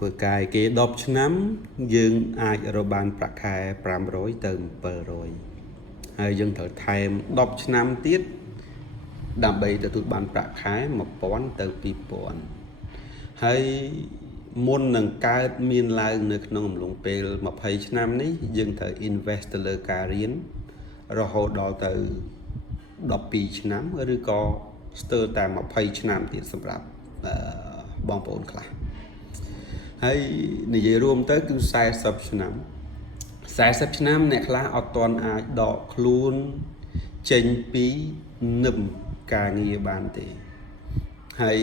ធ្វើការគេ10ឆ្នាំយើងអាចរកបានប្រាក់ខែ500ទៅ700ហើយយើងត្រូវថែម10ឆ្នាំទៀតដើម្បីទទួលបានប្រាក់ខែ1000ទៅ2000ហើយមុននឹងកើតមានឡើងនៅក្នុងអំឡុងពេល20ឆ្នាំនេះយើងត្រូវ invest ទៅលើការរៀនរហូតដល់ទៅ12ឆ្នាំឬក៏ស្ទើរតែ20ឆ្នាំទៀតសម្រាប់បងប្អូនខ្លះហើយនិយាយរួមទៅគឺ40ឆ្នាំអ្នកខ្លះអត់ទាន់អាចដកខ្លួនចេញពីនឹមការងារបានទេហើយ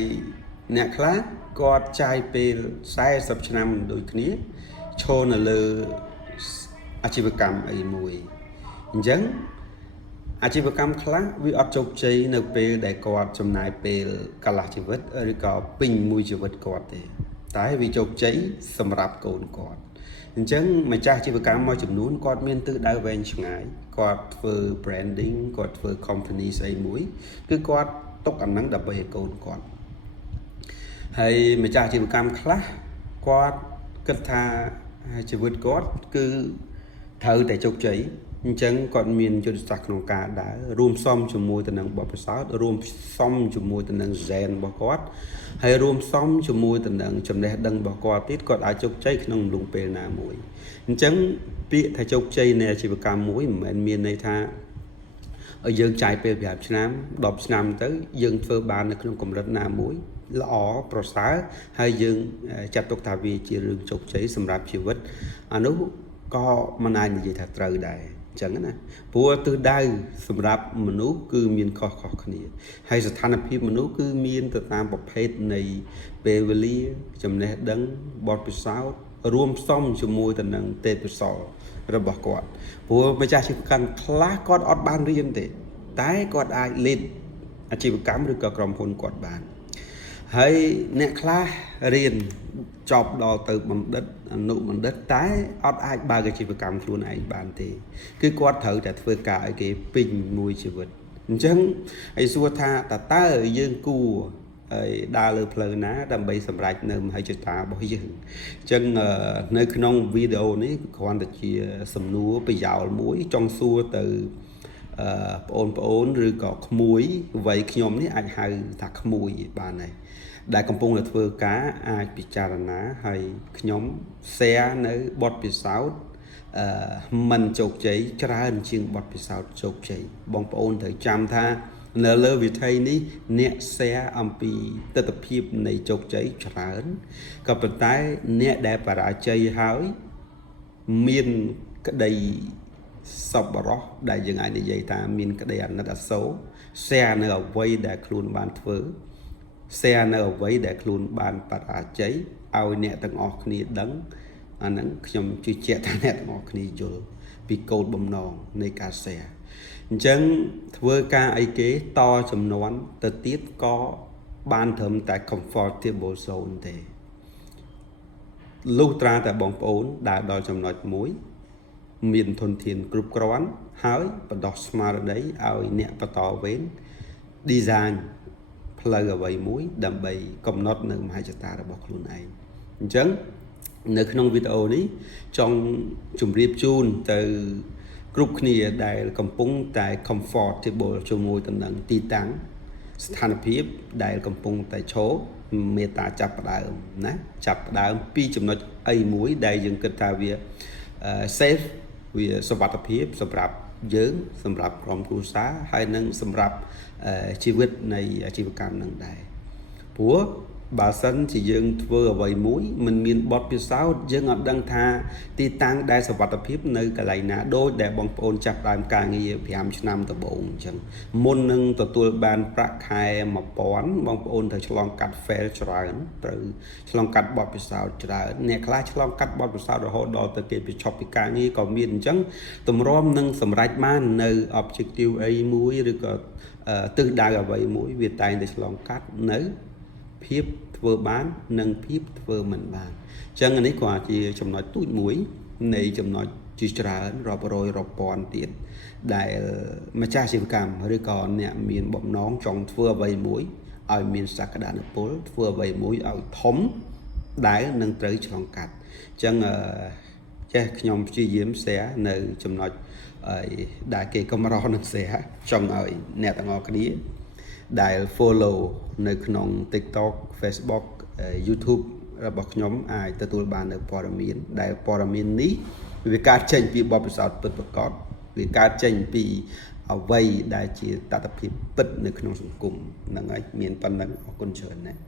អ្នកខ្លះគាត់ចាយពេល40ឆ្នាំដូចគ្នាឈរនៅលើអាជីវកម្មអីមួយអញ្ចឹងអាជីវកម្មខ្លះវាអត់ជោគជ័យនៅពេលដែលគាត់ចំណាយពេលកន្លះជីវិតឬក៏ពេញមួយជីវិតគាត់ទេតែវាជោគជ័យសម្រាប់កូនគាត់អញ្ចឹងម្ចាស់អាជីវកម្មមួយចំនួនគាត់មានទិសដៅវែងឆ្ងាយគាត់ធ្វើ branding គាត់ធ្វើ company ស្អីមួយគឺគាត់ទុកអាហ្នឹងដើម្បីឲ្យកូនគាត់ហើយម្ចាស់អាជីវកម្មខ្លះគាត់គិតថាជីវិតគាត់គឺត្រូវតែជោគជ័យអញ្ចឹងគាត់មានយុទ្ធសាស្ត្រក្នុងការដើររួមផ្សំជាមួយទៅនឹងបទពិសោធន៍រួមផ្សំជាមួយទៅនឹង Zen របស់គាត់ហើយរួមផ្សំជាមួយទៅនឹងចំណេះដឹងរបស់គាត់ទៀតគាត់អាចជោគជ័យក្នុងអំឡុងពេលណាមួយអញ្ចឹងពាក្យថាជោគជ័យនៃអាជីវកម្មមួយមិនមែនមានន័យថាយើងចាយពេល5ឆ្នាំ10ឆ្នាំទៅយើងធ្វើបាននៅក្នុងកម្រិតណាមួយល្អប្រសើរហើយយើងចាត់ទុកថាវាជារឿងជោគជ័យសម្រាប់ជីវិតអានោះក៏មិនអាចនិយាយថាត្រូវដែរអញ្ចឹងណាព្រោះទិសដៅសម្រាប់មនុស្សគឺមានខុសៗគ្នាហើយស្ថានភាពមនុស្សគឺមានទៅតាមប្រភេទនៃពេលវេលាចំណេះដឹងបទពិសោធន៍រួមផ្សំជាមួយទៅនឹងទេពកោសល្យរបស់គាត់ព្រោះម្ចាស់អាជីវកម្មខ្លះគាត់អត់បានរៀនទេតែគាត់អាច lead អាជីវកម្មឬក៏ក្រុមហ៊ុនគាត់បានហើយអ្នកខ្លះរៀនចប់ដល់ទៅបណ្ឌិតអនុបណ្ឌិតតែអត់អាចបើកអាជីវកម្មខ្លួនឯងបានទេគឺគាត់ត្រូវតែធ្វើការឲ្យគេពេញមួយជីវិតអញ្ចឹងឲ្យសួរថាតើយើងគួរហើយដើរលើផ្លូវណាដើម្បីសម្រេចនៅមហិច្ឆតារបស់យើងអញ្ចឹងនៅក្នុងវីដេអូនេះគ្រាន់តែជាសំណួរប្រយោលមួយចង់សួរទៅបងប្អូនឬក៏ក្មួយវ័យខ្ញុំនេះអាចហៅថាក្មួយបានហើយដែលកំពុងតែធ្វើការអាចពិចារណាហើយខ្ញុំ share នៅបទពិសោធន៍មិនជោគជ័យច្រើនជាងបទពិសោធន៍ជោគជ័យបងប្អូនត្រូវចាំថានៅលើវិថីនេះអ្នក share អំពីទស្សនវិជ្ជានៃជោគជ័យច្រើនក៏ប៉ុន្តែអ្នកដែលបរាជ័យហើយមានក្តីសប្បុរសដែលយើងអាចនិយាយថាមានក្តីអាណិតអាសូរ share នៅអ្វីដែលខ្លួនបានធ្វើ share នៅអ្វីដែលខ្លួនបានបរាជ័យឲ្យអ្នកទាំងអស់គ្នាដឹងអាហ្នឹងខ្ញុំជឿជាក់ថាអ្នកទាំងអស់គ្នាយល់ពីគោលបំណងនៃការ share អញ្ចឹងធ្វើការអីគេតចំនួនទៅទៀតក៏បានត្រឹមតែ comfortable zone ទេលុះត្រាតែបងប្អូនដើរដល់ចំណុចមួយមានធនធានគ្រប់គ្រាន់ហើយបណ្ដោះស្មារតីឲ្យអ្នកបន្តវេន design ផ្លូវអ្វីមួយដើម្បីកំណត់នៅមហិច្ឆតារបស់ខ្លួនឯងអញ្ចឹងនៅក្នុងវីដេអូនេះចង់ជម្រាបជូនទៅគ្រប់គ្នាដែលកំពុងតែ comfortable ជាមួយតំណែងទីតាំងស្ថានភាពដែលកំពុងតែឈរមេត្តាចាប់ផ្ដើមណាចាប់ផ្ដើមពីចំណុចអីមួយដែលយើងគិតថាវា safe វាសុវត្ថិភាពសម្រាប់យើងសម្រាប់ក្រុមគ្រួសារហើយនឹងសម្រាប់ជីវិតនៃអាជីវកម្មនឹងដែរព្រោះបើសិនជាយើងធ្វើអ្វីមួយមិនមានបទពិសោធន៍យើងអត់ដឹងថាទីតាំងដែលសុវត្ថិភាពនៅកន្លែងណាដូចដែលបងប្អូនចាប់ដើមការងារ5ឆ្នាំដំបូងអញ្ចឹងមុននឹងទទួលបានប្រាក់ខែ1000បងប្អូនត្រូវឆ្លងកាត់ fail ច្រើនត្រូវឆ្លងកាត់បទពិសោធន៍ច្រើនអ្នកខ្លះឆ្លងកាត់បទពិសោធន៍រហូតដល់ទៅគេបញ្ឈប់ពីការងារក៏មានអញ្ចឹងតម្រាំនឹងសម្រេចបាននៅ objective អីមួយឬក៏ទិសដៅអ្វីមួយវាតែងតែឆ្លងកាត់នៅភាពធ្វើបាននិងភាពធ្វើមិនបានអញ្ចឹងនេះក៏ជាចំណុចទូចមួយនៃចំណុចជាច្រើនរាប់រយរាប់ពាន់ទៀតដែលម្ចាស់អាជីវកម្មឬក៏អ្នកមានបំណងចង់ធ្វើអ្វីមួយឲ្យមានសក្តានុពលធ្វើអ្វីមួយឲ្យធំ ដែលនឹងត្រូវឆ្លងកាត់អញ្ចឹងចេះខ្ញុំព្យាយាម share នៅចំណុចដែលគេកម្រនឹង share ចង់ឲ្យអ្នកទាំងអស់គ្នាដែល follow នៅក្នុង TikTok Facebook YouTube របស់ខ្ញុំអាចទទួលបាននៅព័ត៌មានដែលព័ត៌មាននេះវាកើតចេញពីបទពិសោធន៍ពិតប្រាកដវាកើតចេញពីអ្វីដែលជាតថភាពពិតនៅក្នុងសង្គមហ្នឹងហើយមានប៉ុណ្ណឹងអរគុណច្រើនណាស់